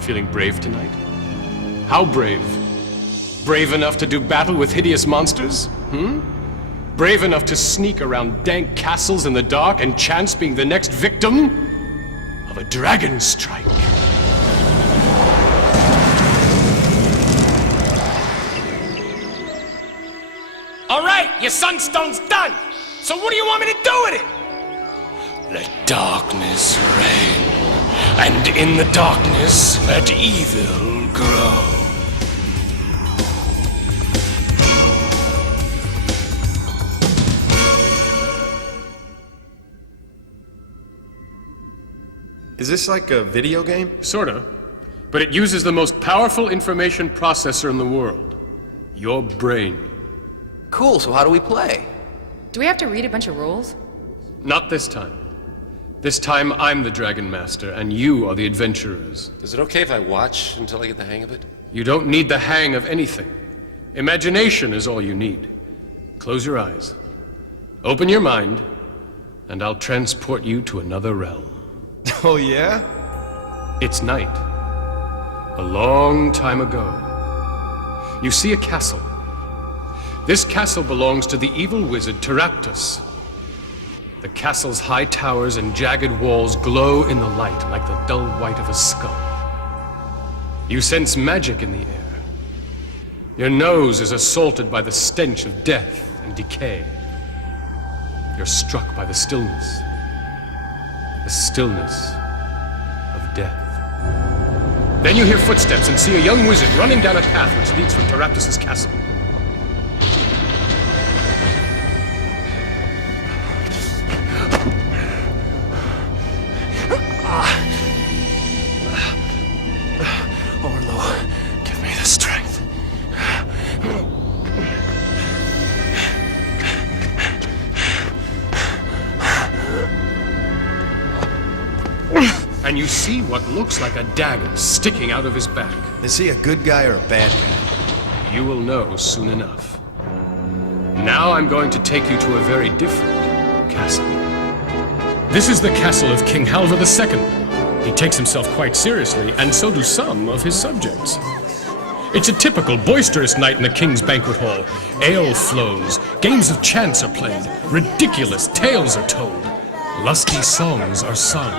Feeling brave tonight? How brave? Brave enough to do battle with hideous monsters? Brave enough to sneak around dank castles in the dark and chance being the next victim of a Dragonstrike? All right, your sunstone's done. So what do you want me to do with it? Let darkness reign, and in the darkness let evil grow. Is this like a video game? Sorta. But it uses the most powerful information processor in the world. Your brain. Cool, so how do we play? Do we have to read a bunch of rules? Not this time. This time I'm the Dragon Master, and you are the adventurers. Is it okay if I watch until I get the hang of it? You don't need the hang of anything. Imagination is all you need. Close your eyes. Open your mind, and I'll transport you to another realm. Oh, yeah? It's night. A long time ago. You see a castle. This castle belongs to the evil wizard Teraptus. The castle's high towers and jagged walls glow in the light like the dull white of a skull. You sense magic in the air. Your nose is assaulted by the stench of death and decay. You're struck by the stillness. The stillness of death. Then you hear footsteps and see a young wizard running down a path which leads from Teraptus' castle. Orlo, give me the strength. And you see what looks like a dagger sticking out of his back. Is he a good guy or a bad guy? You will know soon enough. Now I'm going to take you to a very different castle. This is the castle of King Halvar II. He takes himself quite seriously, and so do some of his subjects. It's a typical boisterous night in the king's banquet hall. Ale flows, games of chance are played, ridiculous tales are told, lusty songs are sung.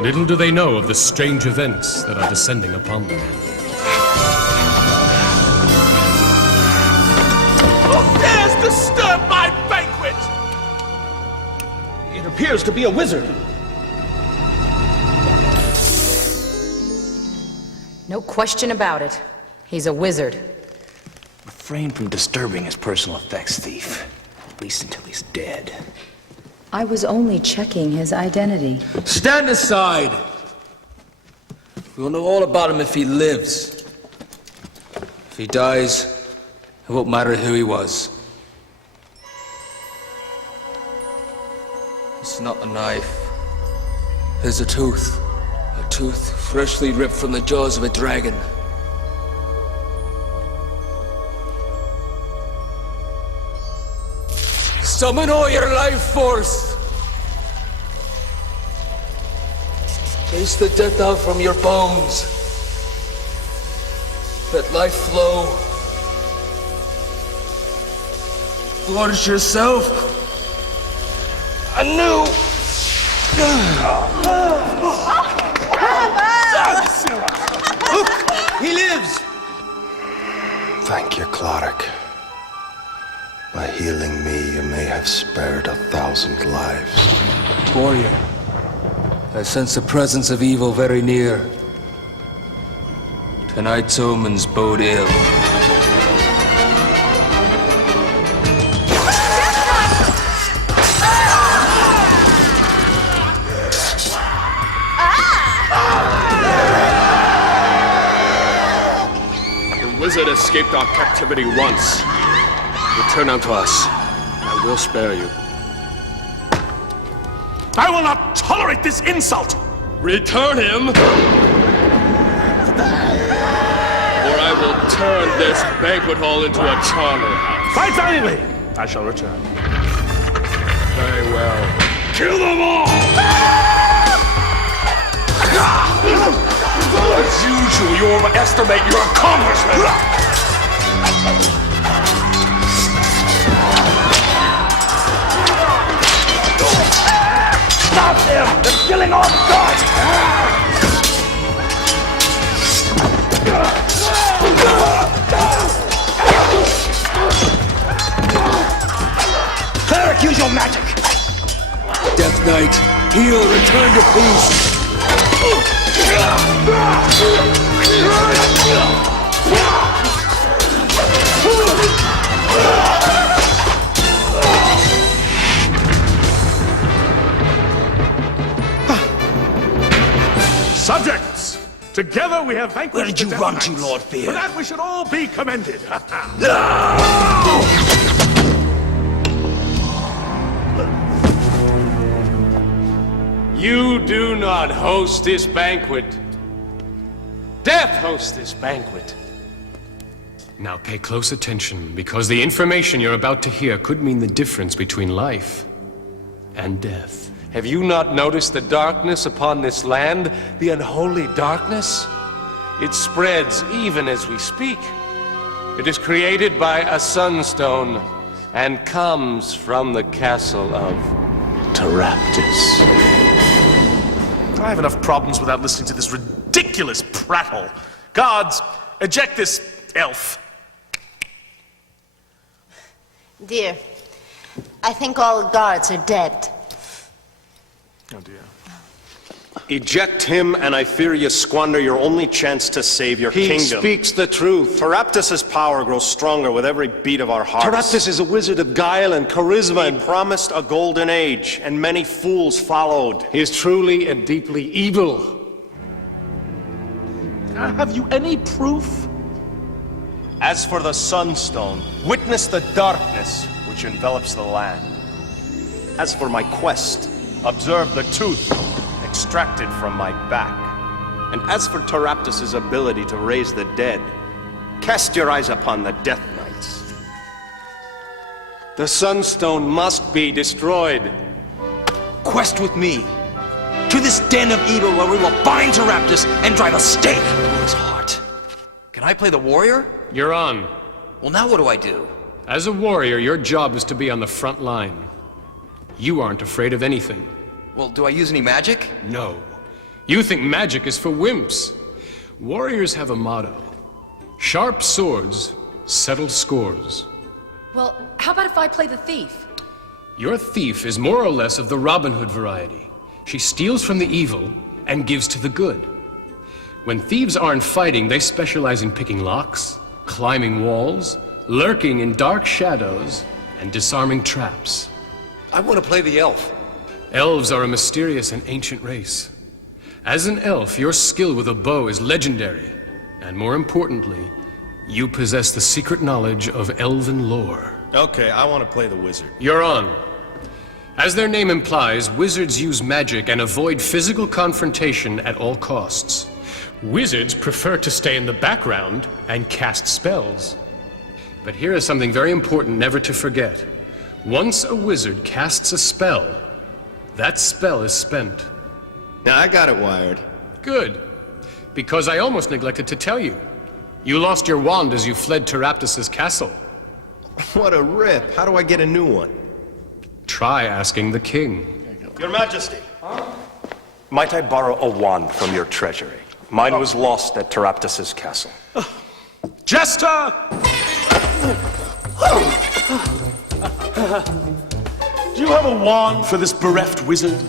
Little do they know of the strange events that are descending upon them. Who dares disturb my banquet? It appears to be a wizard. No question about it. He's a wizard. Refrain from disturbing his personal effects, thief. At least until he's dead. I was only checking his identity. Stand aside! We'll know all about him if he lives. If he dies, it won't matter who he was. It's not a knife. It's a tooth. A tooth freshly ripped from the jaws of a dragon. Summon all your life force! Chase the death out from your bones. Let life flow. Forge yourself anew. He lives! Thank you, Cloric. By healing me, you may have spared 1,000 lives. Warrior, I sense the presence of evil very near. Tonight's omens bode ill. The wizard escaped our captivity once. Return unto us, and I will spare you. I will not tolerate this insult! Return him! Or I will turn this banquet hall into a charnel house. Fight valiantly! I shall return. Very well. Kill them all! you overestimate your accomplishment! Stop them! They're killing all the guards! Cleric, use your magic! Death Knight, heal, return to peace. Subjects! Together we have vanquished. Where did you the run Death to, Knights. Lord Fear? For that we should all be commended. You do not host this banquet. Death hosts this banquet. Now pay close attention, because the information you're about to hear could mean the difference between life and death. Have you not noticed the darkness upon this land? The unholy darkness? It spreads even as we speak. It is created by a sunstone and comes from the castle of Taraptus. I have enough problems without listening to this ridiculous prattle. Guards, eject this elf. Dear, I think all guards are dead. Oh dear. Eject him, and I fear you squander your only chance to save your He kingdom. speaks the truth. Taraptus' power grows stronger with every beat of our hearts. Taraptus is a wizard of guile and charisma, He and promised a golden age, and many fools followed. he is truly and deeply evil. Have you any proof? As for the Sunstone, witness the darkness which envelops the land. As for my quest, observe the tooth extracted from my back. And as for Taraptus' ability to raise the dead, cast your eyes upon the Death Knights. The Sunstone must be destroyed. Quest with me to this den of evil where we will bind Taraptus and drive a stake through his heart. Can I play the warrior? You're on. Well, now what do I do? As a warrior, your job is to be on the front line. You aren't afraid of anything. Well, do I use any magic? No. You think magic is for wimps. Warriors have a motto. Sharp swords settle scores. Well, how about if I play the thief? Your thief is more or less of the Robin Hood variety. She steals from the evil and gives to the good. When thieves aren't fighting, they specialize in picking locks, climbing walls, lurking in dark shadows, and disarming traps. I want to play the elf. Elves are a mysterious and ancient race. As an elf, your skill with a bow is legendary. And more importantly, you possess the secret knowledge of elven lore. Okay, I want to play the wizard. You're on. As their name implies, wizards use magic and avoid physical confrontation at all costs. Wizards prefer to stay in the background and cast spells. But here is something very important never to forget. Once a wizard casts a spell, that spell is spent. Now, I got it wired. Good. Because I almost neglected to tell you. You lost your wand as you fled Taraptus' castle. What a rip. How do I get a new one? Try asking the king. Your Majesty. Might I borrow a wand from your treasury? Mine was lost at Taraptus' castle. Jester! Do you have a wand for this bereft wizard?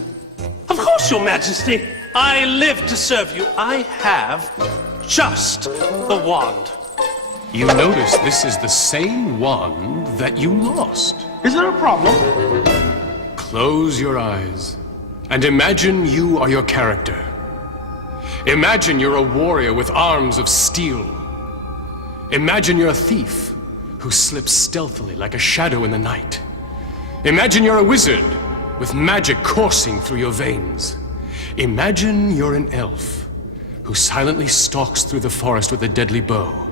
Of course, Your Majesty. I live to serve you. I have just the wand. You notice this is the same wand that you lost. Is there a problem? Close your eyes and imagine you are your character. Imagine you're a warrior with arms of steel. Imagine you're a thief who slips stealthily like a shadow in the night. Imagine you're a wizard with magic coursing through your veins. Imagine you're an elf who silently stalks through the forest with a deadly bow.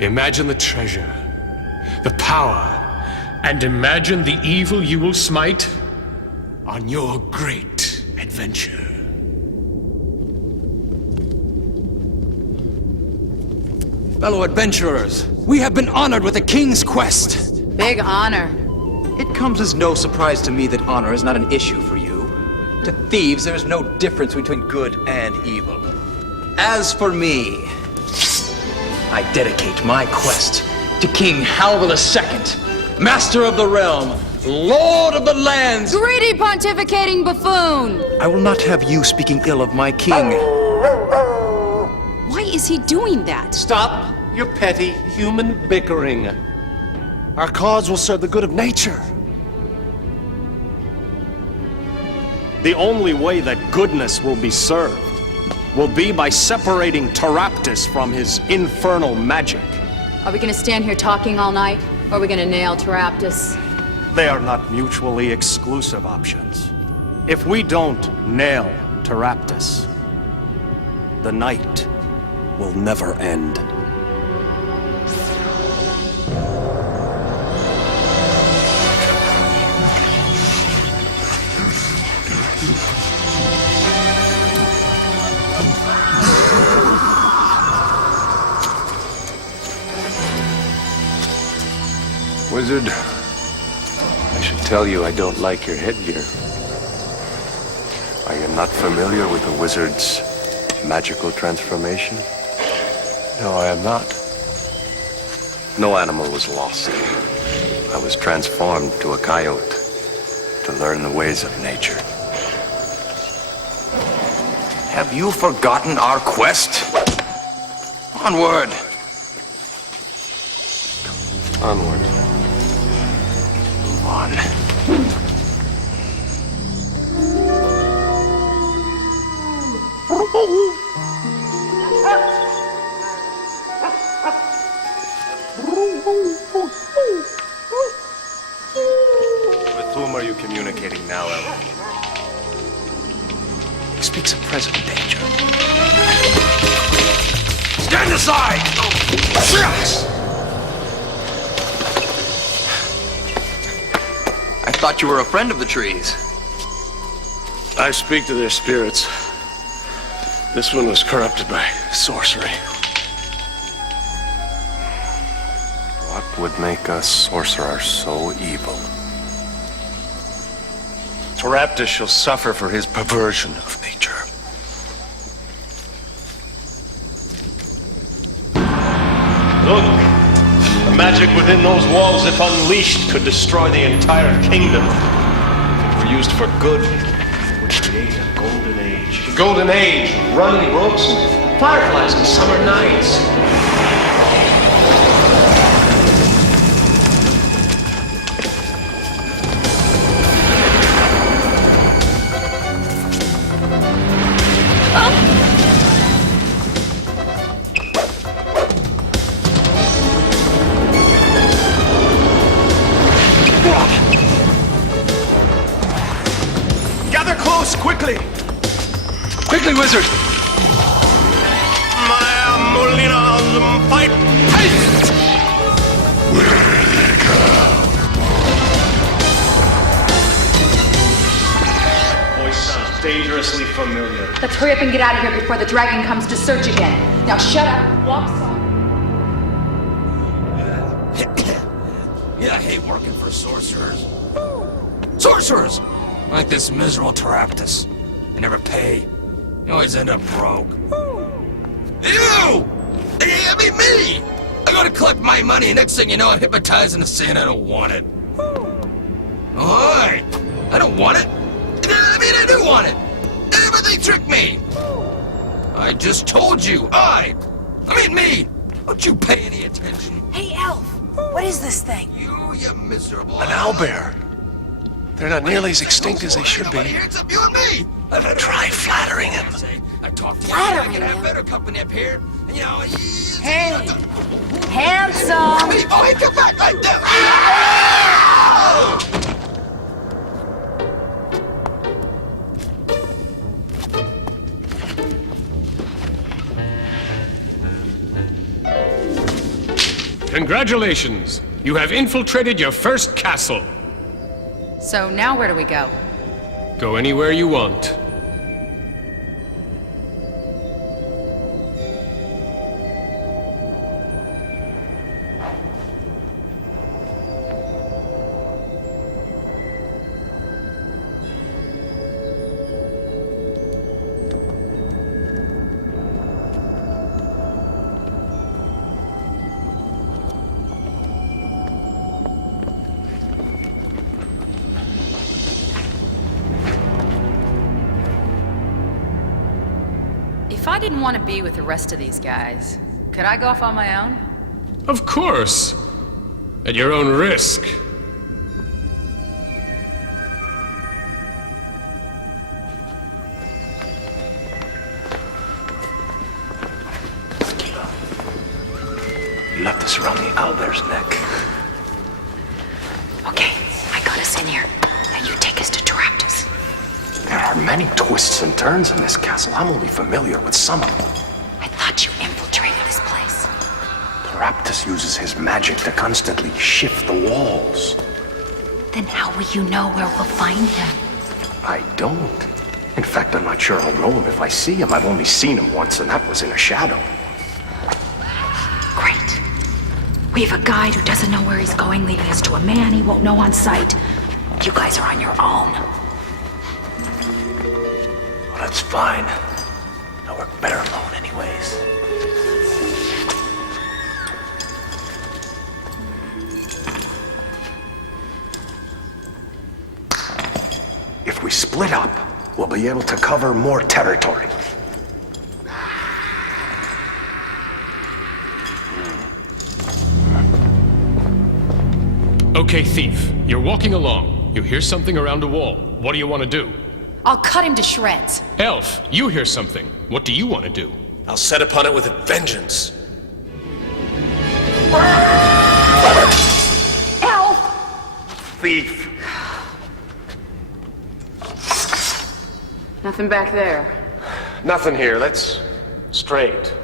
Imagine the treasure, the power, and imagine the evil you will smite on your great adventure. Fellow adventurers, we have been honored with the King's quest. Big honor. It comes as no surprise to me that honor is not an issue for you. To thieves, there is no difference between good and evil. As for me, I dedicate my quest to King Halvor II, Master of the Realm, Lord of the Lands. Greedy pontificating buffoon! I will not have you speaking ill of my king. Why is he doing that? Stop your petty human bickering. Our cause will serve the good of nature. The only way that goodness will be served will be by separating Taraptus from his infernal magic. Are we gonna stand here talking all night? Or are we gonna nail Taraptus? They are not mutually exclusive options. If we don't nail Taraptus, the night will never end. Wizard, I should tell you I don't like your headgear. Are you not familiar with the wizard's magical transformation? No, I am not. No animal was lost. I was transformed to a coyote to learn the ways of nature. Have you forgotten our quest? Onward. Onward. Move on. With whom are you communicating now, Ellen? He speaks of present danger. Stand aside! I thought you were a friend of the trees. I speak to their spirits. This one was corrupted by sorcery. What would make a sorcerer so evil? Taraptus shall suffer for his perversion of nature. Look! The magic within those walls, if unleashed, could destroy the entire kingdom. If it were used for good, it would create a golden age. The Golden Age, running brooks and fireflies and summer nights. Gather close, quickly! Quickly, wizard! Fight! Haste! Voice sounds dangerously familiar. Let's hurry up and get out of here before the dragon comes to search again. Now shut up, walk soft. Yeah, I hate working for sorcerers. Sorcerers! Like this miserable Taraptus. They never pay. You always end up broke. You! I mean, me! I go to collect my money, and next thing you know, I'm hypnotized into saying I don't want it. Alright! I don't want it. I mean, I do want it. But they tricked me. I just told you, I mean me. Don't you pay any attention. Hey, Elf! What is this thing? You miserable... An owlbear. They're not nearly as extinct as they should be. It's up you and me. Try flattering him. I talked to you. Flattering I can have him? better company up here. And, you know, Hey! Handsome! Hey, oh, hey, come back! Hey, Congratulations! You have infiltrated your first castle. So now where do we go? Go anywhere you want. I didn't want to be with the rest of these guys, could I go off on my own? Of course. At your own risk. You left us around the owlbear's neck. Okay, I got us in here. Now you take us to Taraptus. There are many twists and turns in this castle. I'm only familiar with some of them. I thought you infiltrated this place. Raptus uses his magic to constantly shift the walls. Then how will you know where we'll find him? I don't. In fact, I'm not sure I'll know him if I see him. I've only seen him once, and that was in a shadow. Great. We have a guide who doesn't know where he's going, leading us to a man he won't know on sight. You guys are on your own. Well, that's fine. I'll work better alone anyways. If we split up, we'll be able to cover more territory. Okay, thief. You're walking along. You hear something around a wall. What do you want to do? I'll cut him to shreds. Elf, you hear something. What do you want to do? I'll set upon it with a vengeance. Elf! Thief! Nothing back there. Nothing here. Let's straight.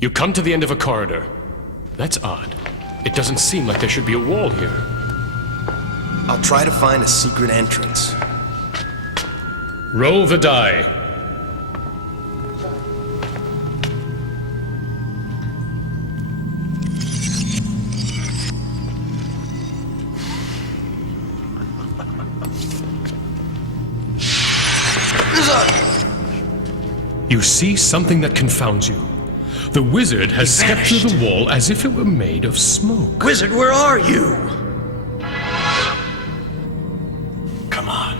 You come to the end of a corridor. That's odd. It doesn't seem like there should be a wall here. I'll try to find a secret entrance. Roll the die. You see something that confounds you. The wizard has stepped through the wall as if it were made of smoke. Wizard, where are you? Come on.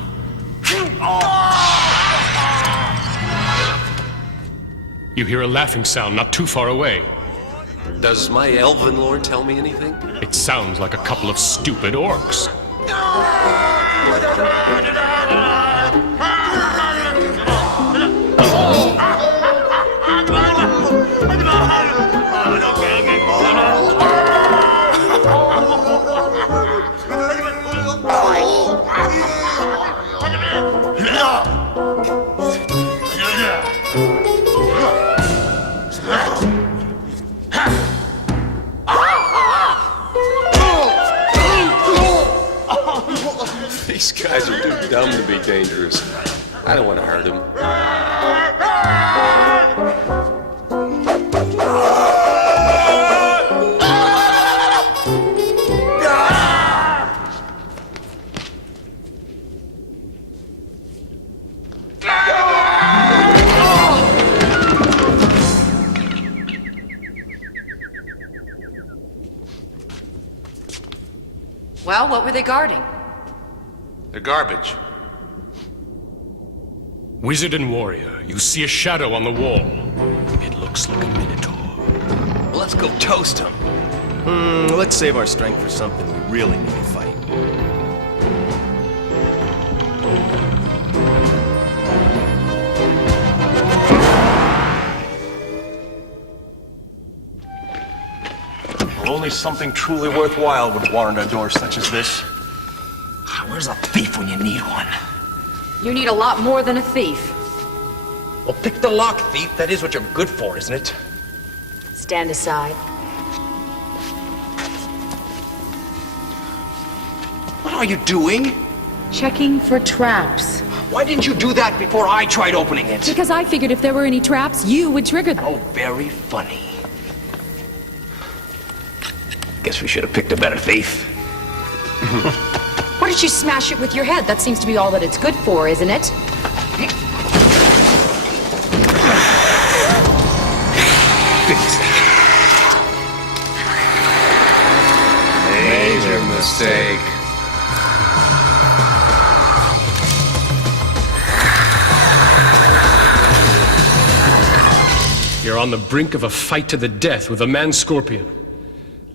You hear a laughing sound not too far away. Does my elven lord tell me anything? It sounds like a couple of stupid orcs. These guys are too dumb to be dangerous. I don't want to hurt them. Well, what were they guarding? They're garbage. Wizard and warrior, you see a shadow on the wall. It looks like a minotaur. Well, let's go toast him. Let's save our strength for something we really need to fight. Only something truly worthwhile would warrant a door such as this. Where's a thief when you need one? You need a lot more than a thief. Well, pick the lock, thief. That is what you're good for, isn't it? Stand aside. What are you doing? Checking for traps. Why didn't you do that before I tried opening it? Because I figured if there were any traps, you would trigger them. Oh, very funny. Guess we should have picked a better thief. Why don't you smash it with your head? That seems to be all that it's good for, isn't it? Major mistake. are on the brink of a fight to the death with a man-scorpion.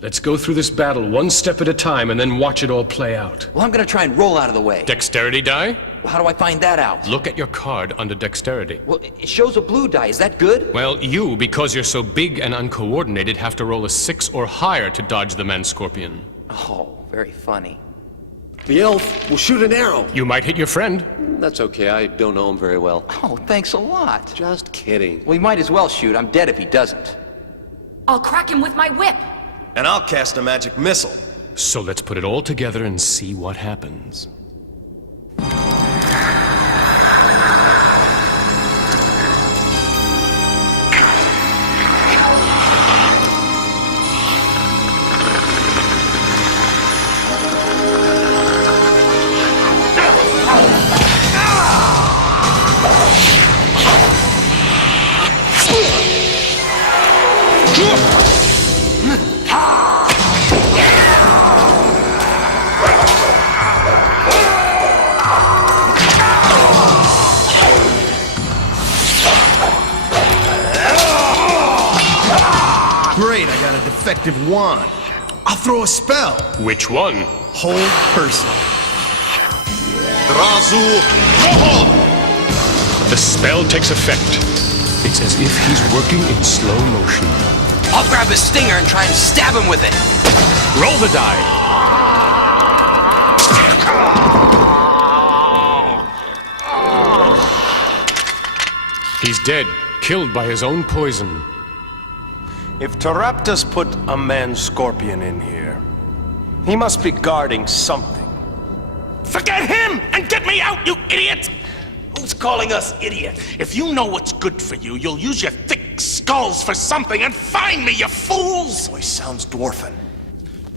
Let's go through this battle one step at a time and then watch it all play out. Well, I'm gonna try and roll out of the way. Dexterity die? Well, how do I find that out? Look at your card under dexterity. Well, it shows a blue die. Is that good? Well, you, because you're so big and uncoordinated, have to roll a 6 or higher to dodge the man-scorpion. Oh, very funny. The elf will shoot an arrow. You might hit your friend. That's okay. I don't know him very well. Oh, thanks a lot. Just kidding. Well, he might as well shoot. I'm dead if he doesn't. I'll crack him with my whip. And I'll cast a magic missile. So let's put it all together and see what happens. Great, I got a defective wand. I'll throw a spell. Which one? Hold person. Razu Roho! The spell takes effect. It's as if he's working in slow motion. I'll grab his stinger and try and stab him with it. Roll the die. He's dead, killed by his own poison. If Taraptus put a man-scorpion in here, he must be guarding something. Forget him and get me out, you idiot! Who's calling us idiot? If you know what's good for you, you'll use your thick skulls for something and find me, you fools! Boy, sounds dwarfen.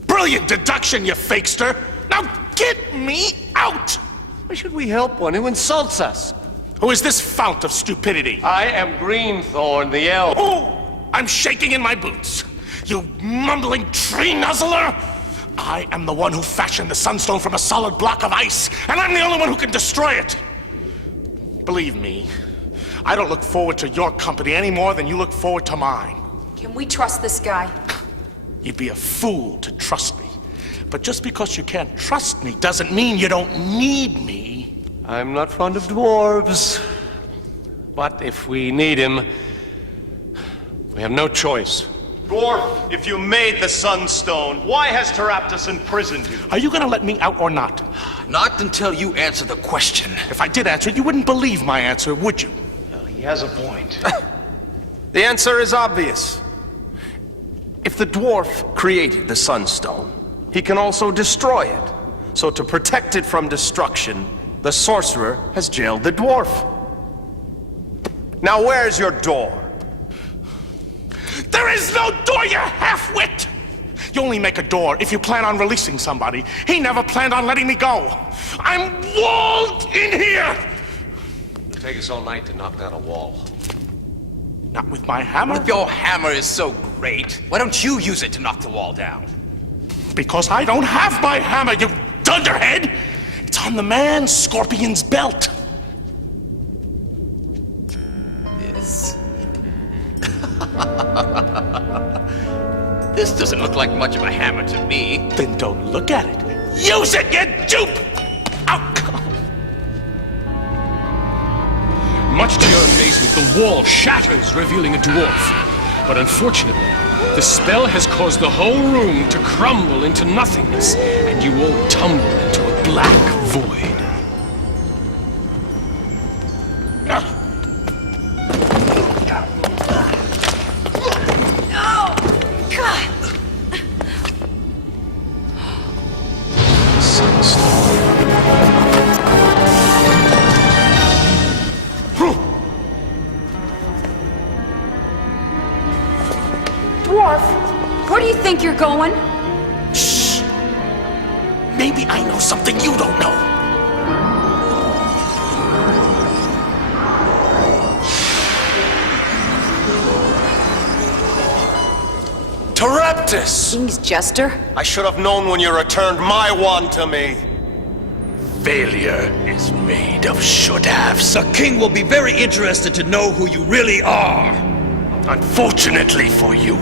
Brilliant deduction, you fakester! Now get me out! Why should we help one who insults us? Who is this fount of stupidity? I am Greenthorn, the elf. Oh! I'm shaking in my boots. You mumbling tree nuzzler! I am the one who fashioned the Sunstone from a solid block of ice, and I'm the only one who can destroy it. Believe me, I don't look forward to your company any more than you look forward to mine. Can we trust this guy? You'd be a fool to trust me. But just because you can't trust me doesn't mean you don't need me. I'm not fond of dwarves. But if we need him, we have no choice. Dwarf, if you made the Sunstone, why has Taraptus imprisoned you? Are you gonna let me out or not? Not until you answer the question. If I did answer it, you wouldn't believe my answer, would you? Well, he has a point. The answer is obvious. If the dwarf created the Sunstone, he can also destroy it. So to protect it from destruction, the sorcerer has jailed the dwarf. Now where's your door? There is no door, you half-wit! You only make a door if you plan on releasing somebody. He never planned on letting me go. I'm walled in here! It'll take us all night to knock down a wall. Not with my hammer. If your hammer is so great, why don't you use it to knock the wall down? Because I don't have my hammer, you dunderhead! It's on the man-scorpion's belt. This... This doesn't look like much of a hammer to me. Then don't look at it. Use it, you dupe! Out! Much to your amazement, the wall shatters, revealing a dwarf. But unfortunately, the spell has caused the whole room to crumble into nothingness, and you all tumble into a black void. Where do you think you're going? Shh! Maybe I know something you don't know. Taraptus! King's jester? I should have known when you returned my wand to me. Failure is made of should-haves. The king will be very interested to know who you really are. Unfortunately for you,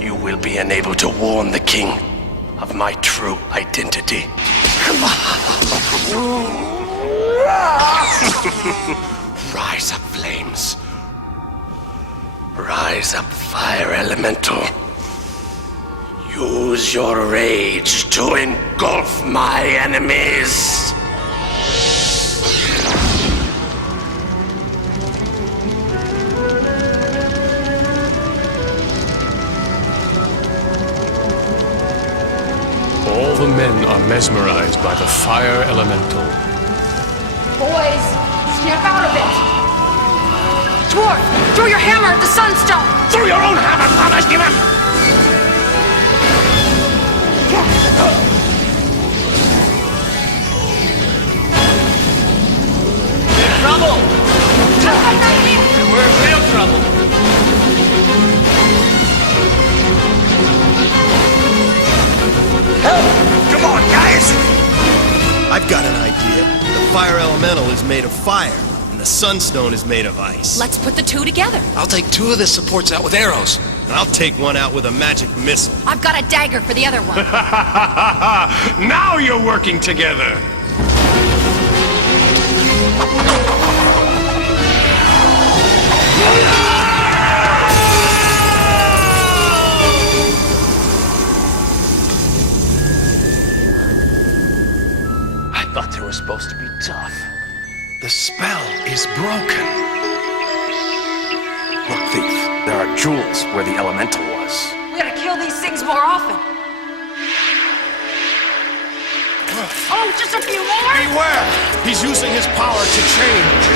you will be unable to warn the king of my true identity. Rise up, flames. Rise up, fire elemental. Use your rage to engulf my enemies. All the men are mesmerized by the fire elemental. Boys, snap out of it! Dwarf, throw your hammer at the sunstone! Throw your own hammer, Thomas! Give him! Trouble! We're in real trouble. Come on, guys! I've got an idea. The fire elemental is made of fire, and the sunstone is made of ice. Let's put the two together. I'll take two of the supports out with arrows. And I'll take one out with a magic missile. I've got a dagger for the other one. Now you're working together! I thought they were supposed to be tough. The spell is broken. Look, thief. There are jewels where the elemental was. We gotta kill these things more often. Oh, just a few more? Beware! He's using his power to change.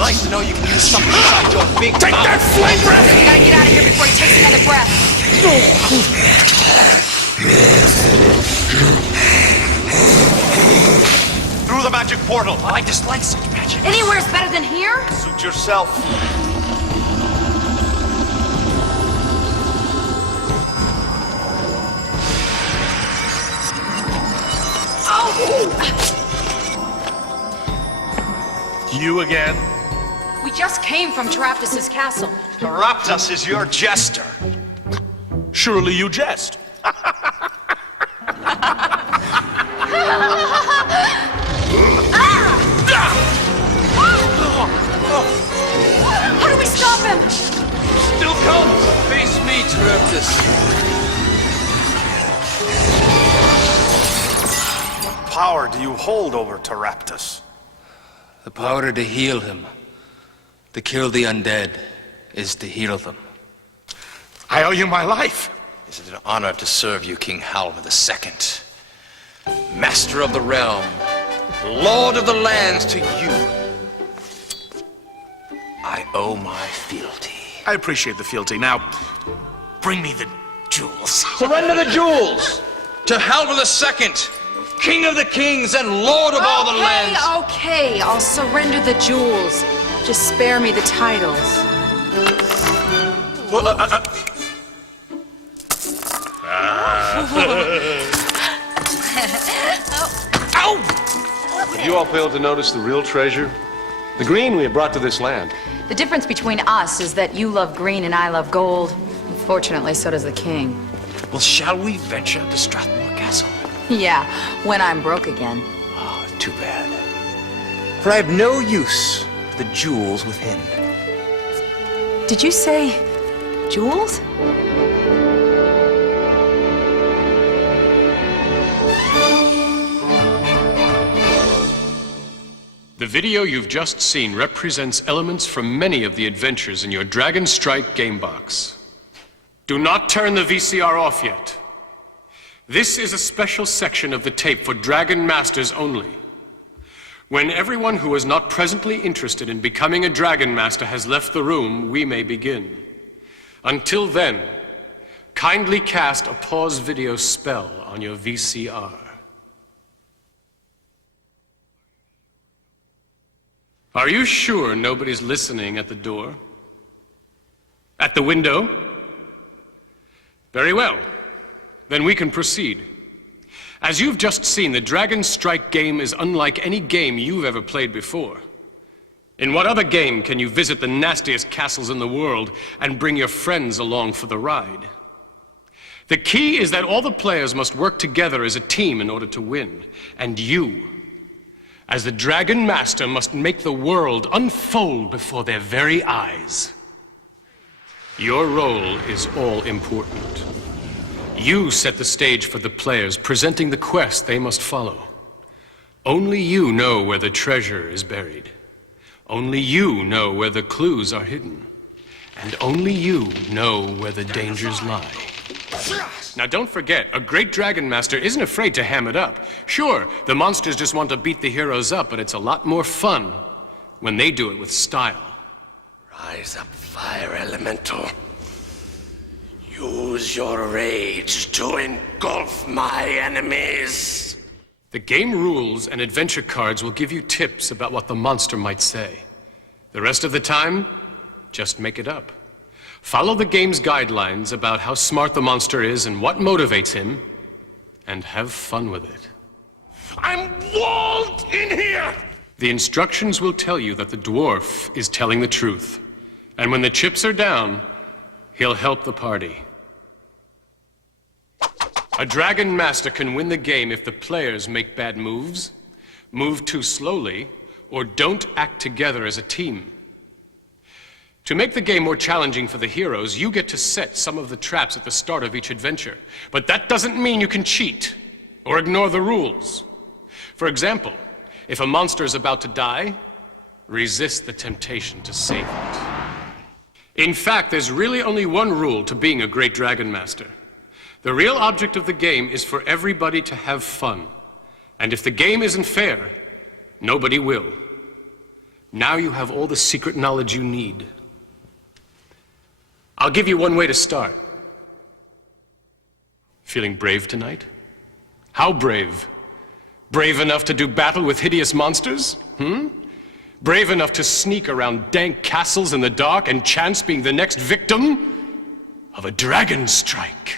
Nice to know you can use something inside your big Take mouth. that flame breath! We gotta get out of here before he takes another breath. Through the magic portal. I dislike such magic. Anywhere's better than here? Suit yourself. You again? We just came from Teraptus's castle. Raptus is your jester. Surely you jest. How do we stop him? Still comes. Face me, Teraptus. What power do you hold over Teraptus? The power to heal him. To kill the undead is to heal them. I owe you my life. Is it an honor to serve you, King Halvar II? Master of the realm, Lord of the lands, to you I owe my fealty. I appreciate the fealty. Now, bring me the jewels. Surrender the jewels to Halvar II, King of the kings and Lord of all the lands. Okay, I'll surrender the jewels. Just spare me the titles. Have you all failed to notice the real treasure? The green we have brought to this land. The difference between us is that you love green and I love gold. Unfortunately, so does the king. Well, shall we venture to Strathmore Castle? Yeah, when I'm broke again. Oh, too bad. For I have no use for the jewels within. Did you say jewels? The video you've just seen represents elements from many of the adventures in your Dragonstrike game box. Do not turn the VCR off yet. This is a special section of the tape for Dragon Masters only. When everyone who is not presently interested in becoming a Dragon Master has left the room, we may begin. Until then, kindly cast a pause video spell on your VCR. Are you sure nobody's listening at the door? At the window? Very well. Then we can proceed. As you've just seen, the Dragonstrike game is unlike any game you've ever played before. In what other game can you visit the nastiest castles in the world and bring your friends along for the ride? The key is that all the players must work together as a team in order to win. And you, as the Dragon Master, must make the world unfold before their very eyes. Your role is all important. You set the stage for the players, presenting the quest they must follow. Only you know where the treasure is buried. Only you know where the clues are hidden. And only you know where the dangers lie. Now don't forget, a great Dragon Master isn't afraid to ham it up. Sure, the monsters just want to beat the heroes up, but it's a lot more fun when they do it with style. Rise up, fire elemental. Use your rage to engulf my enemies. The game rules and adventure cards will give you tips about what the monster might say. The rest of the time, just make it up. Follow the game's guidelines about how smart the monster is and what motivates him, and have fun with it. I'm walled in here! The instructions will tell you that the dwarf is telling the truth, and when the chips are down, he'll help the party. A Dragon Master can win the game if the players make bad moves, move too slowly, or don't act together as a team. To make the game more challenging for the heroes, you get to set some of the traps at the start of each adventure. But that doesn't mean you can cheat or ignore the rules. For example, if a monster is about to die, resist the temptation to save it. In fact, there's really only one rule to being a great Dragon Master. The real object of the game is for everybody to have fun. And if the game isn't fair, nobody will. Now you have all the secret knowledge you need. I'll give you one way to start. Feeling brave tonight? How brave? Brave enough to do battle with hideous monsters? Brave enough to sneak around dank castles in the dark and chance being the next victim of a Dragonstrike?